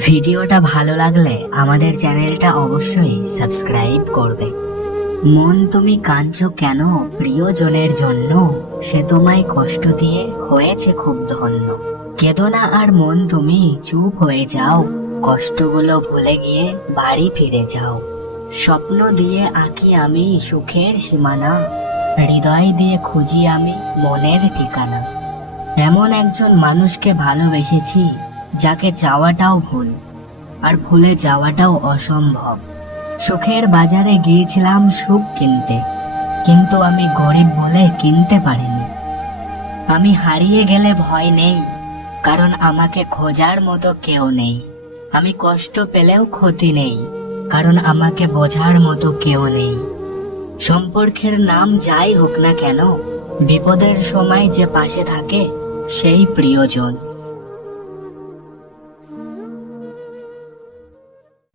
ভিডিওটা ভালো লাগলে আমাদের চ্যানেলটা অবশ্যই সাবস্ক্রাইব করবে। মন তুমি কাঁদছো কেন প্রিয়জনের জন্য, সে তোমায় কষ্ট দিয়ে হয়েছে খুব ধন্য। কেঁদো না আর মন তুমি, চুপ হয়ে যাও, কষ্টগুলো ভুলে গিয়ে বাড়ি ফিরে যাও। স্বপ্ন দিয়ে আঁকি আমি সুখের সীমানা, হৃদয় দিয়ে খুঁজি আমি মনের ঠিকানা। এমন একজন মানুষকে ভালোবেসেছি যাকে চাওয়াটাও ভুল আর ভুলে যাওয়াটাও অসম্ভব। সুখের বাজারে গিয়েছিলাম সুখ কিনতে, কিন্তু আমি গরিব বলে কিনতে পারিনি। আমি হারিয়ে গেলে ভয় নেই, কারণ আমাকে খোঁজার মতো কেউ নেই। আমি কষ্ট পেলেও ক্ষতি নেই, কারণ আমাকে বোঝার মতো কেউ নেই। সম্পর্কের নাম যাই হোক না কেন, বিপদের সময় যে পাশে থাকে সেই প্রিয়জন।